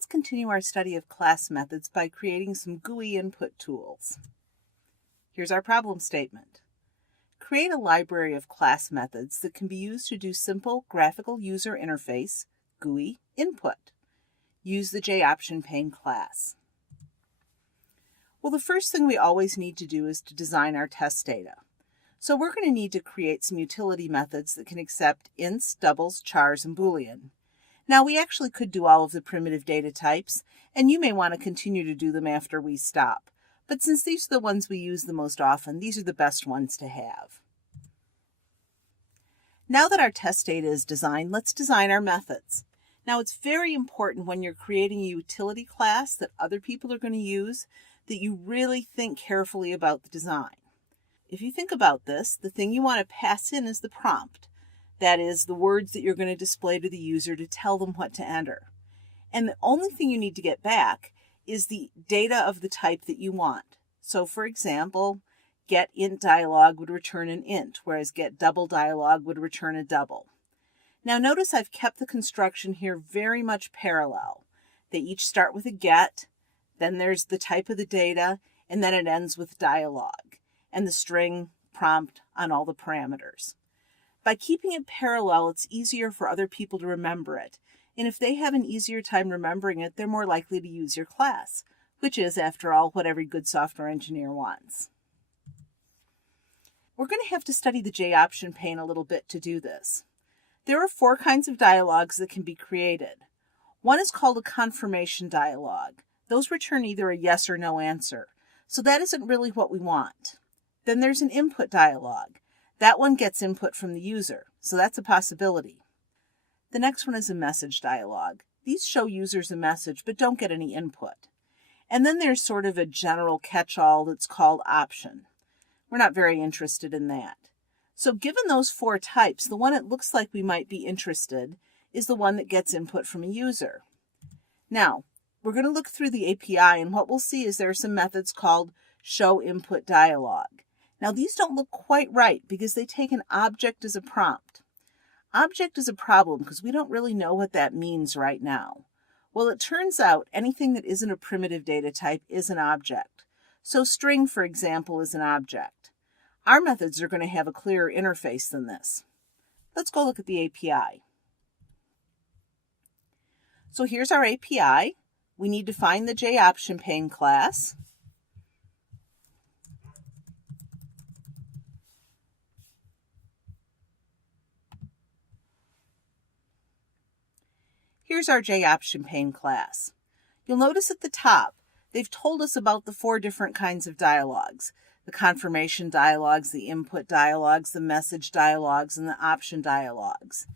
Let's continue our study of class methods by creating some GUI input tools. Here's our problem statement. Create a library of class methods that can be used to do simple graphical user interface, GUI, input. Use the JOptionPane class. Well, the first thing we always need to do is to design our test data. So we're going to need to create some utility methods that can accept ints, doubles, chars, and Boolean. Now, we actually could do all of the primitive data types, and you may want to continue to do them after we stop. But since these are the ones we use the most often, these are the best ones to have. Now that our test data is designed, let's design our methods. Now, it's very important when you're creating a utility class that other people are going to use that you really think carefully about the design. If you think about this, the thing you want to pass in is the prompt. That is, the words that you're going to display to the user to tell them what to enter. And the only thing you need to get back is the data of the type that you want. So, for example, get int dialogue would return an int, whereas get double dialogue would return a double. Now, notice I've kept the construction here very much parallel. They each start with a get, then there's the type of the data, and then it ends with dialogue, and the string prompt on all the parameters. By keeping it parallel, it's easier for other people to remember it. And if they have an easier time remembering it, they're more likely to use your class, which is, after all, what every good software engineer wants. We're going to have to study the JOptionPane a little bit to do this. There are 4 kinds of dialogues that can be created. One is called a confirmation dialogue. Those return either a yes or no answer, so that isn't really what we want. Then there's an input dialogue. That one gets input from the user, so that's a possibility. The next one is a message dialogue. These show users a message but don't get any input. And then there's sort of a general catch-all that's called option. We're not very interested in that. So given those 4 types, the one it looks like we might be interested is the one that gets input from a user. Now, we're going to look through the API, and what we'll see is there are some methods called show input dialogue. Now, these don't look quite right because they take an object as a prompt. Object is a problem because we don't really know what that means right now. Well, it turns out anything that isn't a primitive data type is an object. So string, for example, is an object. Our methods are going to have a clearer interface than this. Let's go look at the API. So here's our API. We need to find the JOptionPane class. Here's our JOptionPane class. You'll notice at the top, they've told us about the 4 different kinds of dialogues. The confirmation dialogues, the input dialogues, the message dialogues, and the option dialogues.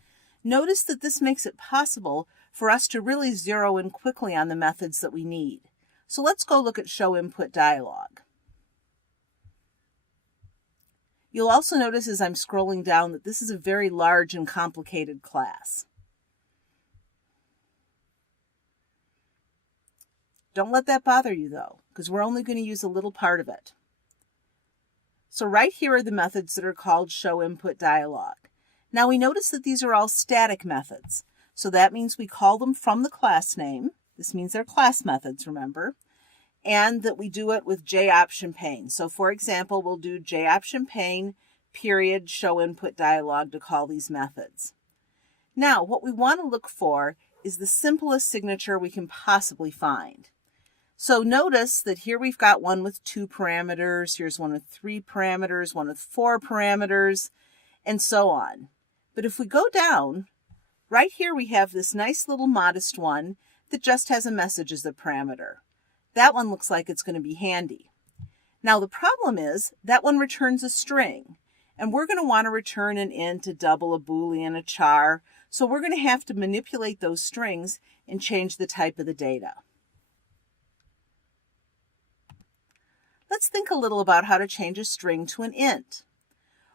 Notice that this makes it possible for us to really zero in quickly on the methods that we need. So let's go look at show input dialogue. You'll also notice as I'm scrolling down that this is a very large and complicated class. Don't let that bother you, though, because we're only going to use a little part of it. So right here are the methods that are called show input dialogue. Now we notice that these are all static methods. So that means we call them from the class name. This means they're class methods, remember. And that we do it with JOptionPane. So for example, we'll do JOptionPane period show input dialogue to call these methods. Now what we want to look for is the simplest signature we can possibly find. So notice that here we've got one with 2 parameters, here's one with 3 parameters, one with 4 parameters, and so on. But if we go down, right here we have this nice little modest one that just has a message as a parameter. That one looks like it's going to be handy. Now the problem is that one returns a string, and we're going to want to return an int, a double, a Boolean, a char, so we're going to have to manipulate those strings and change the type of the data. Let's think a little about how to change a string to an int.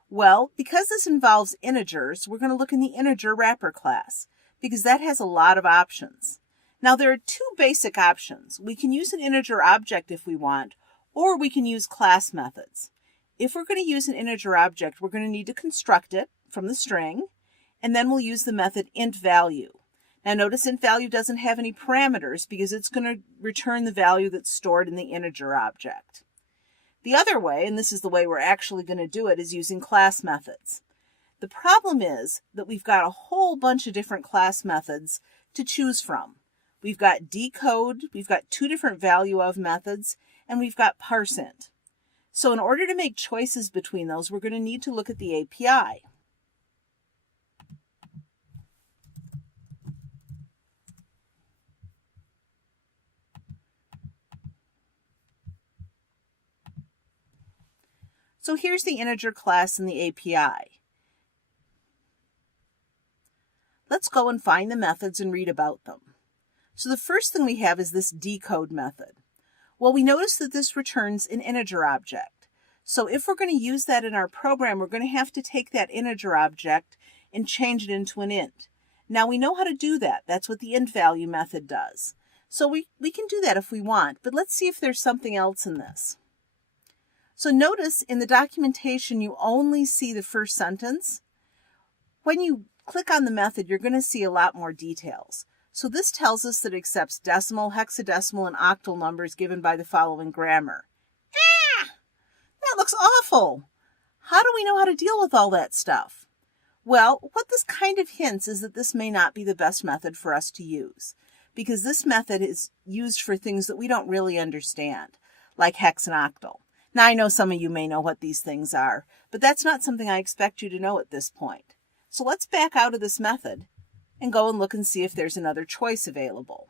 Well, because this involves integers, we're going to look in the integer wrapper class because that has a lot of options. Now there are 2 basic options. We can use an integer object if we want, or we can use class methods. If we're going to use an integer object, we're going to need to construct it from the string, and then we'll use the method int value. Now notice int value doesn't have any parameters because it's going to return the value that's stored in the integer object. The other way, and this is the way we're actually going to do it, is using class methods. The problem is that we've got a whole bunch of different class methods to choose from. We've got Decode, we've got 2 different value of methods, and we've got Parse int. So in order to make choices between those, we're going to need to look at the API. So here's the integer class in the API. Let's go and find the methods and read about them. So the first thing we have is this decode method. Well, we notice that this returns an integer object. So if we're going to use that in our program, we're going to have to take that integer object and change it into an int. Now we know how to do that. That's what the int value method does. So we can do that if we want, but let's see if there's something else in this. So notice in the documentation, you only see the first sentence. When you click on the method, you're going to see a lot more details. So this tells us that it accepts decimal, hexadecimal, and octal numbers given by the following grammar. That looks awful. How do we know how to deal with all that stuff? Well, what this kind of hints is that this may not be the best method for us to use, because this method is used for things that we don't really understand, like hex and octal. Now, I know some of you may know what these things are, but that's not something I expect you to know at this point. So let's back out of this method and go and look and see if there's another choice available.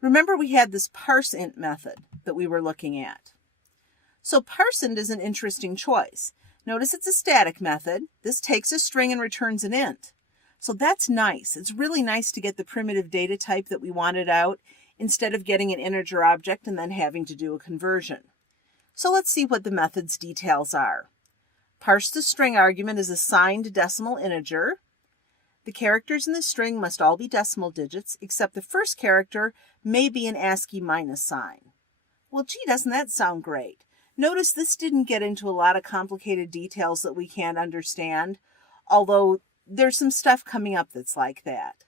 Remember, we had this parse int method that we were looking at. So parse int is an interesting choice. Notice it's a static method. This takes a string and returns an int. So that's nice. It's really nice to get the primitive data type that we wanted out instead of getting an integer object and then having to do a conversion. So let's see what the method's details are. Parse the string argument is a signed decimal integer. The characters in the string must all be decimal digits, except the first character may be an ASCII minus sign. Well, gee, doesn't that sound great? Notice this didn't get into a lot of complicated details that we can't understand, although there's some stuff coming up that's like that.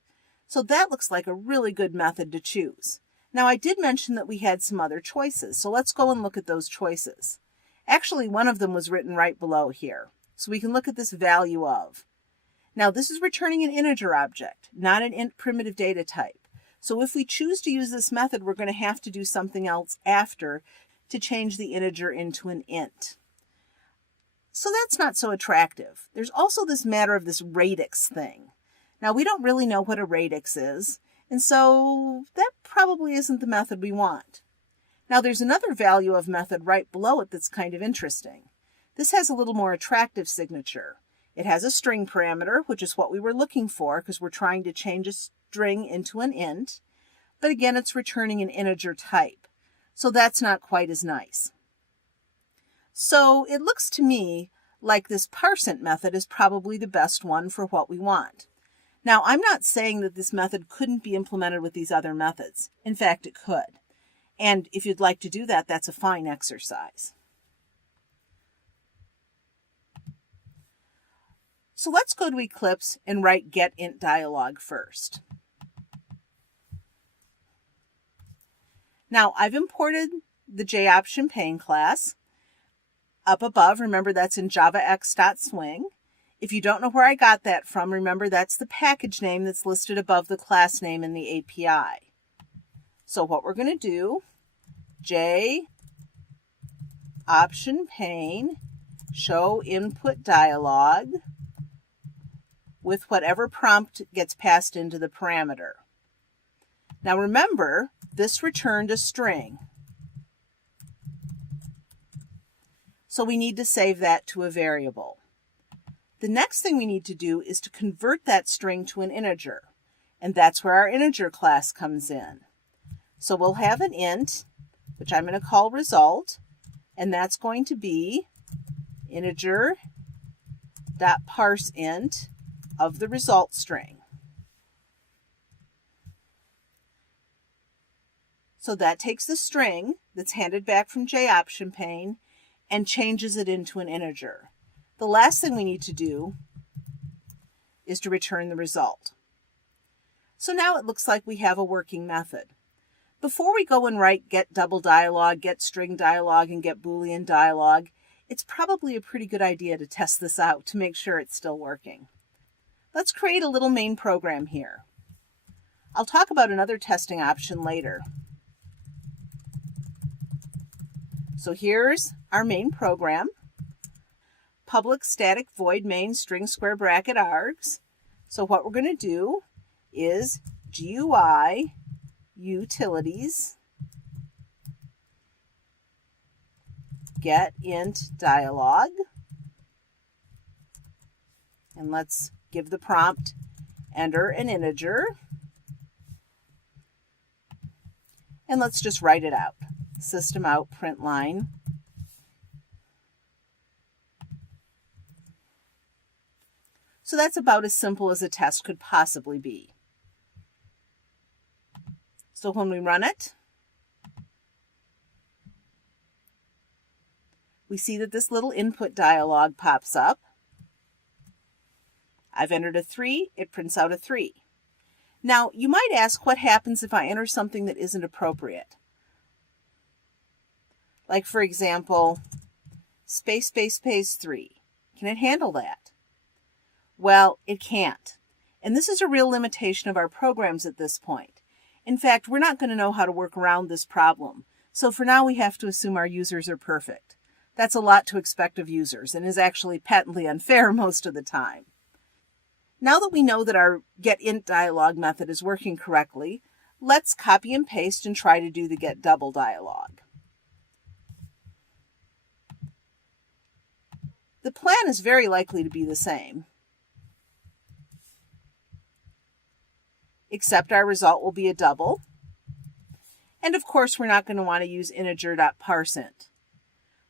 So that looks like a really good method to choose. Now, I did mention that we had some other choices, so let's go and look at those choices. Actually, one of them was written right below here, so we can look at this value of. Now, this is returning an integer object, not an int primitive data type. So if we choose to use this method, we're going to have to do something else after to change the integer into an int. So that's not so attractive. There's also this matter of this radix thing. Now, we don't really know what a radix is, and so that probably isn't the method we want. Now, there's another value of method right below it that's kind of interesting. This has a little more attractive signature. It has a string parameter, which is what we were looking for because we're trying to change a string into an int. But again, it's returning an integer type. So that's not quite as nice. So it looks to me like this parse int method is probably the best one for what we want. Now, I'm not saying that this method couldn't be implemented with these other methods. In fact, it could. And if you'd like to do that, that's a fine exercise. So let's go to Eclipse and write get int dialogue first. Now, I've imported the JOption pane class. Up above, remember that's in javax.swing. If you don't know where I got that from, remember that's the package name that's listed above the class name in the API. So what we're going to do, JOption pane, show input dialog with whatever prompt gets passed into the parameter. Now remember, this returned a string. So we need to save that to a variable. The next thing we need to do is to convert that string to an integer. And that's where our integer class comes in. So we'll have an int, which I'm going to call result, and that's going to be integer.parseInt of the result string. So that takes the string that's handed back from JOption pane and changes it into an integer. The last thing we need to do is to return the result. So now it looks like we have a working method. Before we go and write get double dialog, get string dialog, and get Boolean dialog, it's probably a pretty good idea to test this out to make sure it's still working. Let's create a little main program here. I'll talk about another testing option later. So here's our main program. Public static void main string square bracket args. So what we're going to do is GUI utilities get int dialog, and let's give the prompt enter an integer, and let's just write it out. System out print line. So that's about as simple as a test could possibly be. So when we run it, we see that this little input dialog pops up. I've entered a 3, it prints out a 3. Now, you might ask what happens if I enter something that isn't appropriate. Like, for example, space, space, space 3. Can it handle that? Well, it can't. And this is a real limitation of our programs at this point. In fact, we're not going to know how to work around this problem. So for now, we have to assume our users are perfect. That's a lot to expect of users and is actually patently unfair most of the time. Now that we know that our getIntDialog method is working correctly, let's copy and paste and try to do the getDoubleDialog. The plan is very likely to be the same, except our result will be a double. And of course, we're not going to want to use integer.parseInt.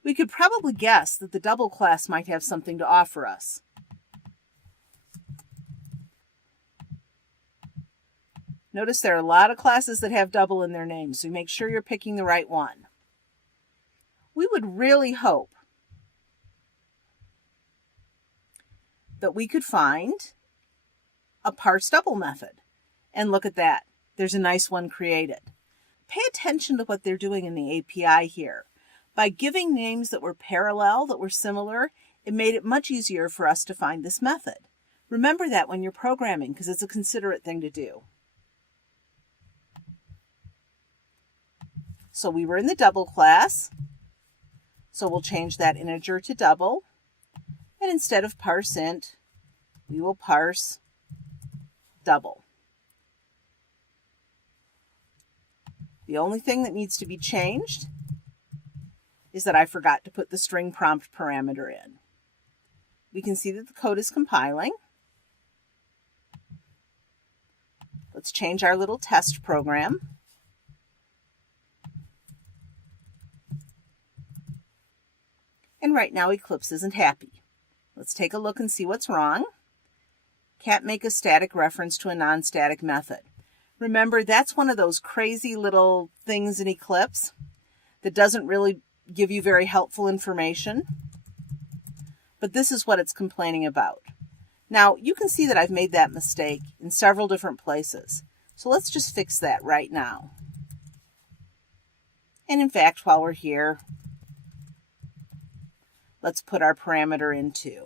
We could probably guess that the double class might have something to offer us. Notice there are a lot of classes that have double in their names, so make sure you're picking the right one. We would really hope that we could find a parse double method. And look at that. There's a nice one created. Pay attention to what they're doing in the API here. By giving names that were parallel, that were similar, it made it much easier for us to find this method. Remember that when you're programming, because it's a considerate thing to do. So we were in the double class, so we'll change that integer to double. And instead of parseInt, we will parse double. The only thing that needs to be changed is that I forgot to put the string prompt parameter in. We can see that the code is compiling. Let's change our little test program. And right now Eclipse isn't happy. Let's take a look and see what's wrong. Can't make a static reference to a non-static method. Remember, that's one of those crazy little things in Eclipse that doesn't really give you very helpful information. But this is what it's complaining about. Now, you can see that I've made that mistake in several different places. So let's just fix that right now. And in fact, while we're here, let's put our parameter in too.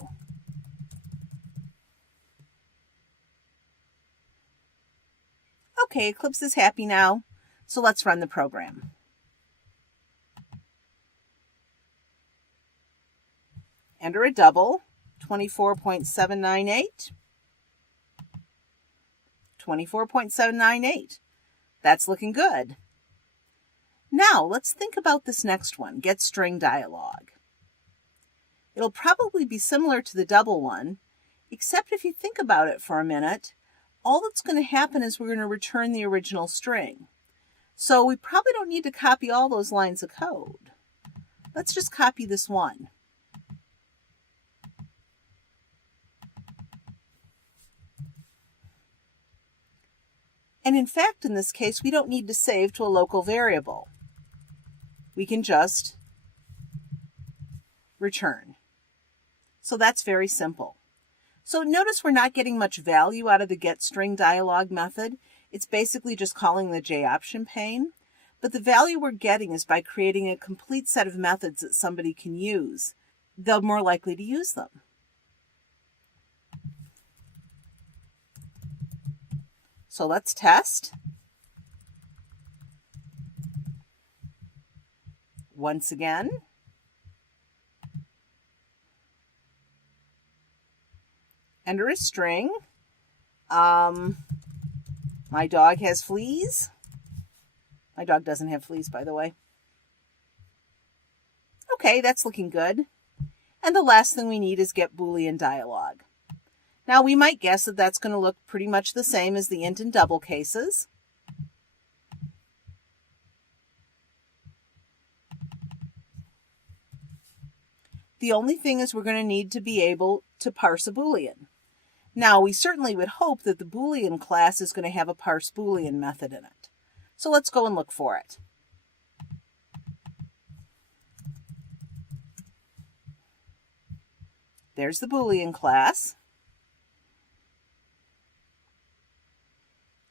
Okay, Eclipse is happy now, so let's run the program. Enter a double, 24.798. 24.798. That's looking good. Now, let's think about this next one, Getstring Dialogue. It'll probably be similar to the double one, except if you think about it for a minute, all that's going to happen is we're going to return the original string. So we probably don't need to copy all those lines of code. Let's just copy this one. And in fact, in this case, we don't need to save to a local variable. We can just return. So that's very simple. So notice we're not getting much value out of the Getstring Dialogue method. It's basically just calling the J option pane. But the value we're getting is by creating a complete set of methods that somebody can use. They're more likely to use them. So let's test. Once again. Enter a string. My dog has fleas. My dog doesn't have fleas, by the way. Okay, that's looking good. And the last thing we need is get Boolean dialog. Now we might guess that that's going to look pretty much the same as the int and double cases. The only thing is we're going to need to be able to parse a Boolean. Now we certainly would hope that the Boolean class is going to have a parse Boolean method in it. So let's go and look for it. There's the Boolean class.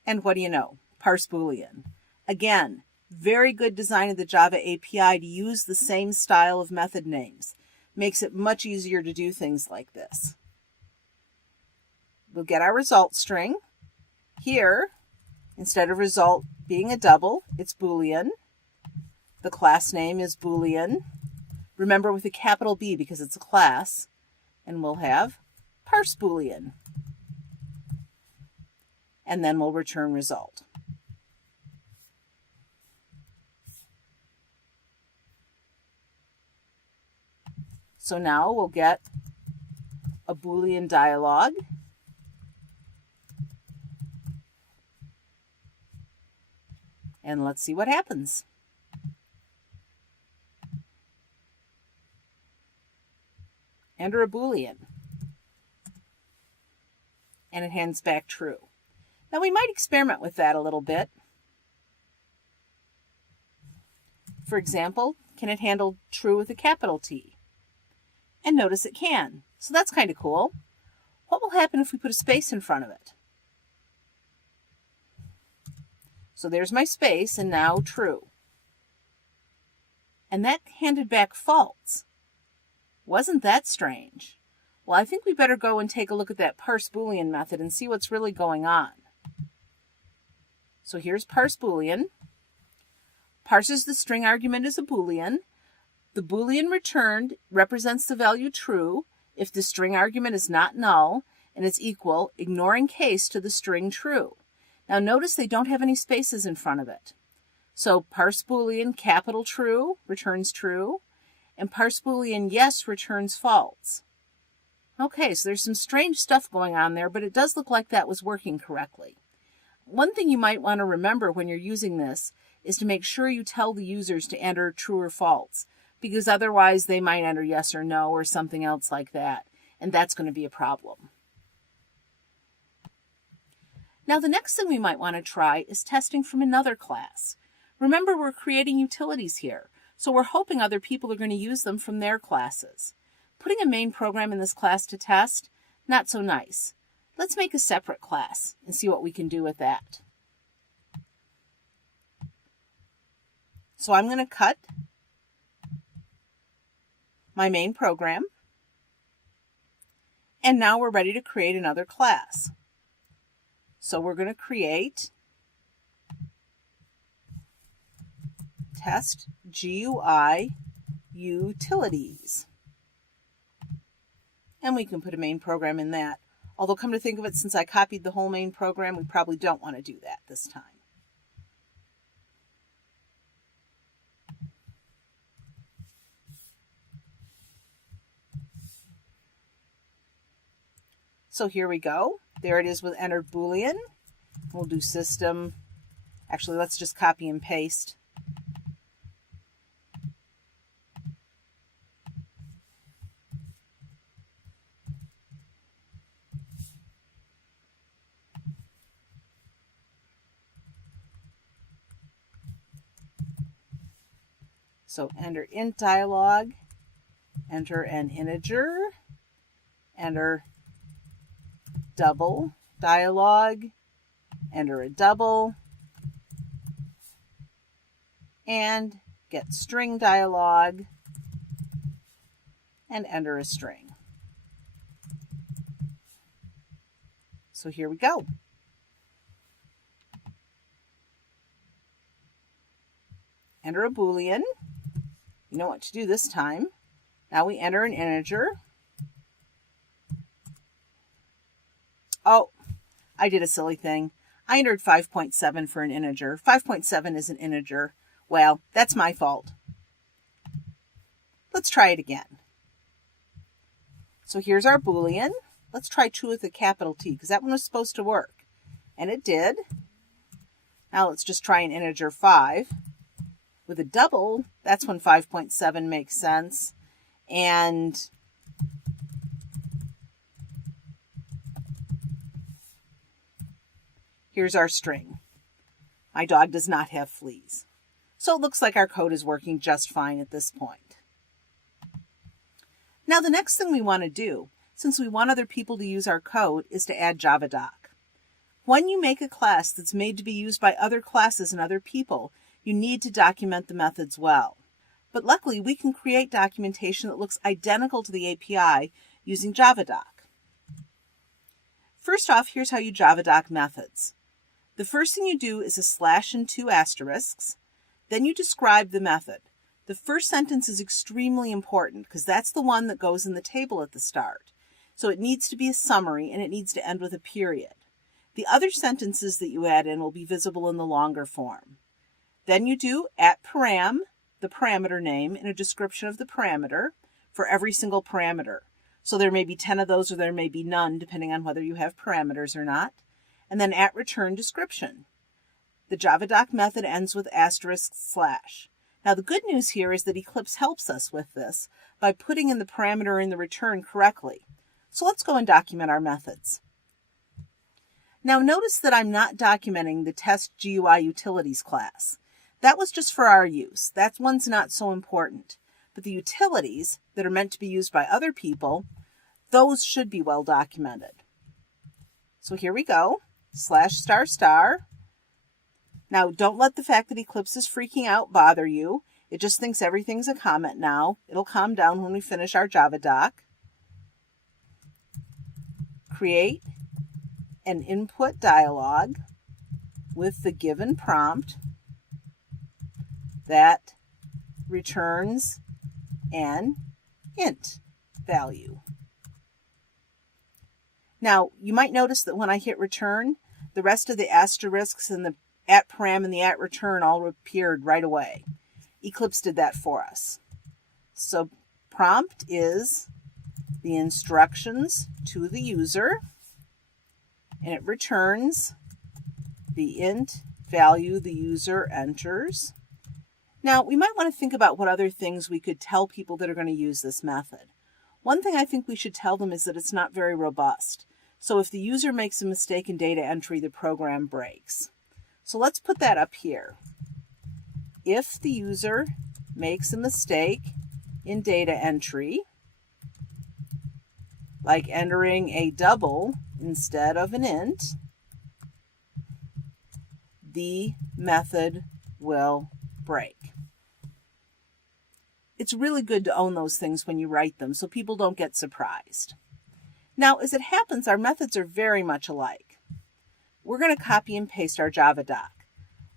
And what do you know? Parse Boolean. Again, very good design of the Java API to use the same style of method names. Makes it much easier to do things like this. We'll get our result string. Here, instead of result being a double, it's Boolean. The class name is Boolean. Remember, with a capital B because it's a class. And we'll have parse Boolean. And then we'll return result. So now we'll get a Boolean dialog. And let's see what happens. Enter a Boolean. And it hands back true. Now we might experiment with that a little bit. For example, can it handle true with a capital T? And notice it can. So that's kind of cool. What will happen if we put a space in front of it? So there's my space, and now true. And that handed back false. Wasn't that strange? Well, I think we better go and take a look at that parse Boolean method and see what's really going on. So here's parse Boolean. Parses the string argument as a Boolean. The Boolean returned represents the value true if the string argument is not null and is equal, ignoring case, to the string true. Now notice they don't have any spaces in front of it. So parse Boolean capital true returns true, and parse Boolean yes returns false. Okay, so there's some strange stuff going on there, but it does look like that was working correctly. One thing you might want to remember when you're using this is to make sure you tell the users to enter true or false, because otherwise they might enter yes or no or something else like that, and that's going to be a problem. Now the next thing we might want to try is testing from another class. Remember, we're creating utilities here, so we're hoping other people are going to use them from their classes. Putting a main program in this class to test, not so nice. Let's make a separate class and see what we can do with that. So I'm going to cut my main program, and now we're ready to create another class. So we're going to create test GUI utilities. And we can put a main program in that. Although, come to think of it, since I copied the whole main program, we probably don't want to do that this time. So here we go. There it is with entered Boolean. We'll do system. Actually, let's just copy and paste. So enter int dialogue, enter an integer, enter double dialog, enter a double, and Getstring Dialogue, and enter a string. So here we go. Enter a Boolean. You know what to do this time. Now we enter an integer. Oh, I did a silly thing. I entered 5.7 for an integer. 5.7 is an integer. Well, that's my fault. Let's try it again. So here's our Boolean. Let's try 2 with a capital T, because that one was supposed to work. And it did. Now let's just try an integer 5. With a double, that's when 5.7 makes sense. And here's our string. My dog does not have fleas. So it looks like our code is working just fine at this point. Now the next thing we want to do, since we want other people to use our code, is to add Javadoc. When you make a class that's made to be used by other classes and other people, you need to document the methods well. But luckily, we can create documentation that looks identical to the API using Javadoc. First off, here's how you Javadoc methods. The first thing you do is a slash and 2 asterisks. Then you describe the method. The first sentence is extremely important because that's the one that goes in the table at the start. So it needs to be a summary and it needs to end with a period. The other sentences that you add in will be visible in the longer form. Then you do @param, the parameter name, and a description of the parameter for every single parameter. So there may be 10 of those or there may be none, depending on whether you have parameters or not. And then @return description. The Javadoc method ends with */. Now the good news here is that Eclipse helps us with this by putting in the parameter in the return correctly. So let's go and document our methods. Now notice that I'm not documenting the test GUI utilities class. That was just for our use. That one's not so important. But the utilities that are meant to be used by other people, those should be well documented. So here we go, /**. Now don't let the fact that Eclipse is freaking out bother you. It just thinks everything's a comment now. It'll calm down when we finish our Javadoc. Create an input dialog with the given prompt that returns an int value. Now, you might notice that when I hit return, the rest of the asterisks and the @param and the @return all appeared right away. Eclipse did that for us. So prompt is the instructions to the user, and it returns the int value the user enters. Now, we might want to think about what other things we could tell people that are going to use this method. One thing I think we should tell them is that it's not very robust. So if the user makes a mistake in data entry, the program breaks. So let's put that up here. If the user makes a mistake in data entry, like entering a double instead of an int, the method will break. It's really good to own those things when you write them so people don't get surprised. Now, as it happens, our methods are very much alike. We're going to copy and paste our Javadoc.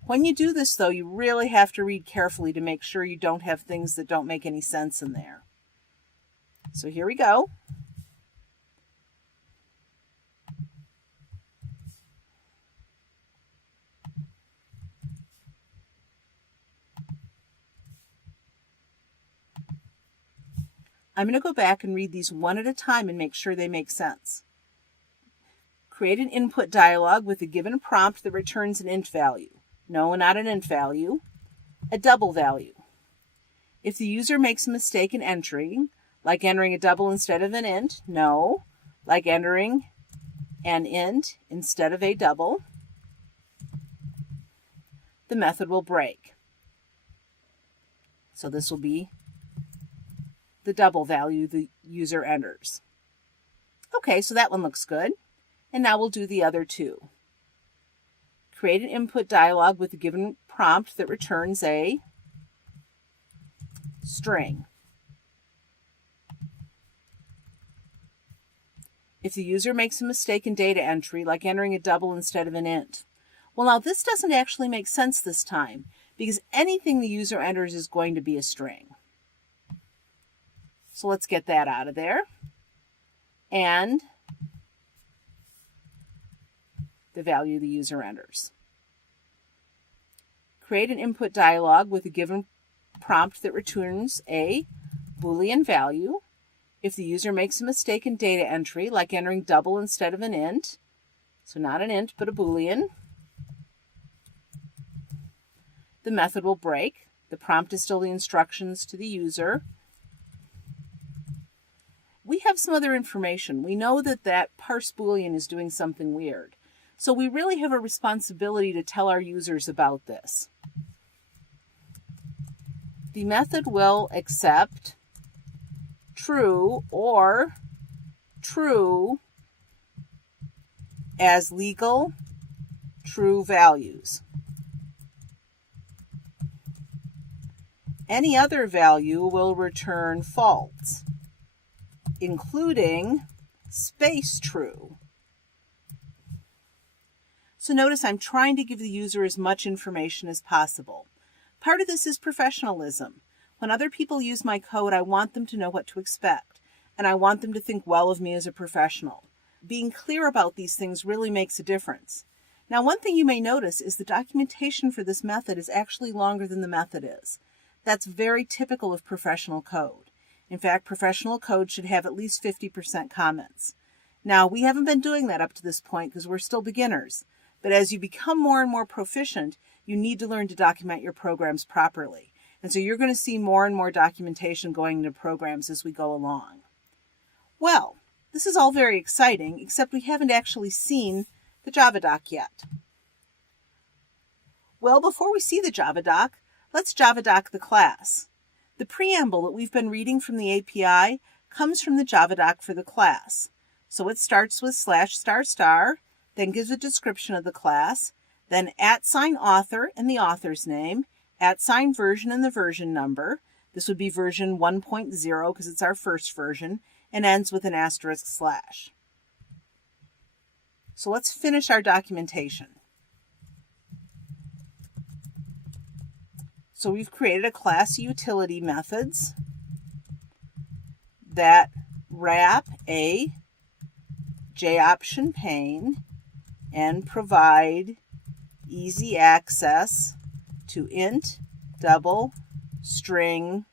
When you do this, though, you really have to read carefully to make sure you don't have things that don't make any sense in there. So here we go. I'm going to go back and read these one at a time and make sure they make sense. Create an input dialog with a given prompt that returns an int value. No, not an int value. A double value. If the user makes a mistake in entering, like entering a double instead of an int, no. Like entering an int instead of a double, the method will break. So this will be the double value the user enters. Okay, so that one looks good. And now we'll do the other two. Create an input dialog with a given prompt that returns a string. If the user makes a mistake in data entry, like entering a double instead of an int. Well, now this doesn't actually make sense this time, because anything the user enters is going to be a string. So let's get that out of there. And the value the user enters. Create an input dialog with a given prompt that returns a Boolean value. If the user makes a mistake in data entry, like entering double instead of an int, so not an int, but a Boolean, the method will break. The prompt is still the instructions to the user. We have some other information. We know that that parse Boolean is doing something weird. So we really have a responsibility to tell our users about this. The method will accept true or true as legal true values. Any other value will return false, including space true. So notice I'm trying to give the user as much information as possible. Part of this is professionalism. When other people use my code, I want them to know what to expect, and I want them to think well of me as a professional. Being clear about these things really makes a difference. Now, one thing you may notice is the documentation for this method is actually longer than the method is. That's very typical of professional code. In fact, professional code should have at least 50% comments. Now, we haven't been doing that up to this point because we're still beginners. But as you become more and more proficient, you need to learn to document your programs properly. And so you're going to see more and more documentation going into programs as we go along. Well, this is all very exciting, except we haven't actually seen the Javadoc yet. Well, before we see the Javadoc, let's Javadoc the class. The preamble that we've been reading from the API comes from the Javadoc for the class. So it starts with /*, then gives a description of the class, then @author and the author's name, @version and the version number. This would be version 1.0 because it's our first version, and ends with an */. So let's finish our documentation. So we've created a class utility methods that wrap a JOption pane and provide easy access to int, double, string,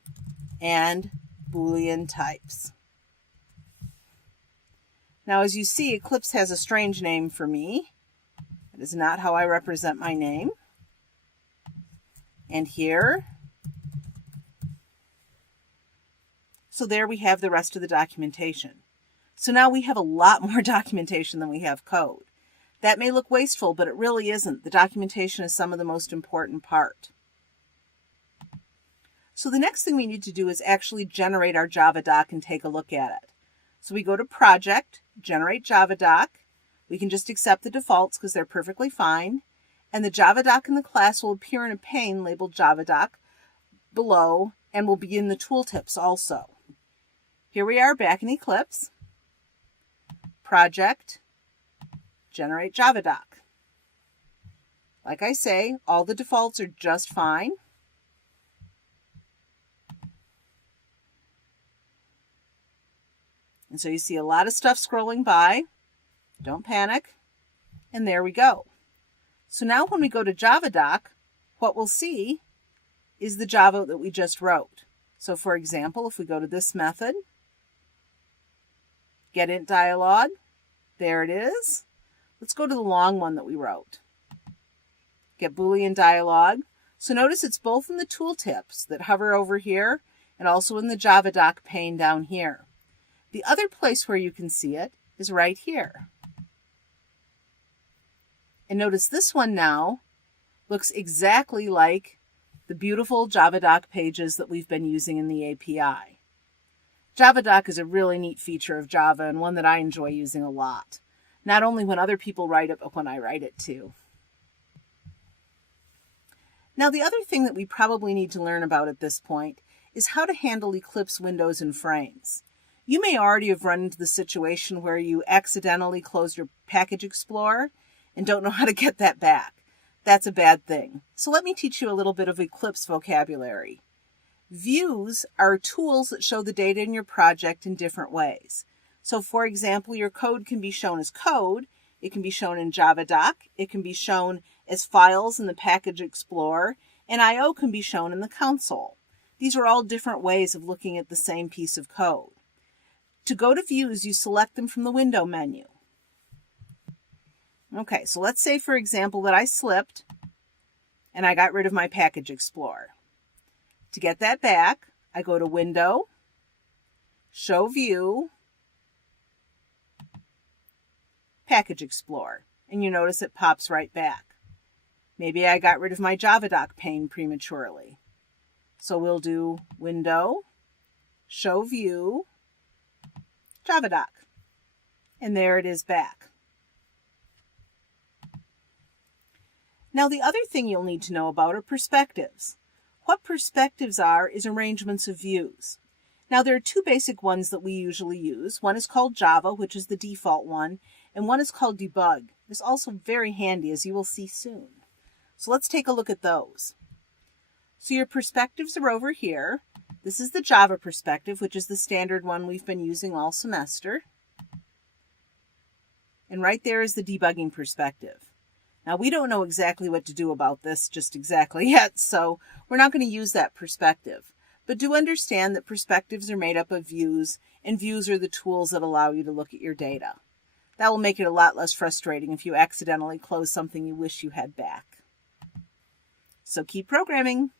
and Boolean types. Now, as you see, Eclipse has a strange name for me. It is not how I represent my name. And here, so there we have the rest of the documentation. So now we have a lot more documentation than we have code. That may look wasteful, but it really isn't. The documentation is some of the most important part. So the next thing we need to do is actually generate our Javadoc and take a look at it. So we go to Project, Generate Javadoc. We can just accept the defaults because they're perfectly fine. And the Javadoc in the class will appear in a pane labeled Javadoc below and will be in the tooltips also. Here we are back in Eclipse. Project, Generate Javadoc. Like I say, all the defaults are just fine. And so you see a lot of stuff scrolling by. Don't panic. And there we go. So now when we go to Javadoc, what we'll see is the Java that we just wrote. So for example, if we go to this method, get Int Dialogue, there it is. Let's go to the long one that we wrote. Get Boolean Dialogue. So notice it's both in the tooltips that hover over here and also in the Javadoc pane down here. The other place where you can see it is right here. And notice this one now looks exactly like the beautiful Javadoc pages that we've been using in the API. Javadoc is a really neat feature of Java and one that I enjoy using a lot. Not only when other people write it, but when I write it too. Now, the other thing that we probably need to learn about at this point is how to handle Eclipse windows and frames. You may already have run into the situation where you accidentally close your Package Explorer and don't know how to get that back. That's a bad thing. So let me teach you a little bit of Eclipse vocabulary. Views are tools that show the data in your project in different ways. So for example, your code can be shown as code, it can be shown in Javadoc, it can be shown as files in the Package Explorer, and I/O can be shown in the console. These are all different ways of looking at the same piece of code. To go to views, you select them from the window menu. Okay, so let's say, for example, that I slipped and I got rid of my Package Explorer. To get that back, I go to Window, Show View, Package Explorer, and you notice it pops right back. Maybe I got rid of my Javadoc pane prematurely. So we'll do Window, Show View, Javadoc, and there it is back. Now, the other thing you'll need to know about are perspectives. What perspectives are is arrangements of views. Now, there are two basic ones that we usually use. One is called Java, which is the default one, and one is called Debug. It's also very handy, as you will see soon. So let's take a look at those. So your perspectives are over here. This is the Java perspective, which is the standard one we've been using all semester. And right there is the debugging perspective. Now, we don't know exactly what to do about this just exactly yet, so we're not going to use that perspective. But do understand that perspectives are made up of views, and views are the tools that allow you to look at your data. That will make it a lot less frustrating if you accidentally close something you wish you had back. So keep programming.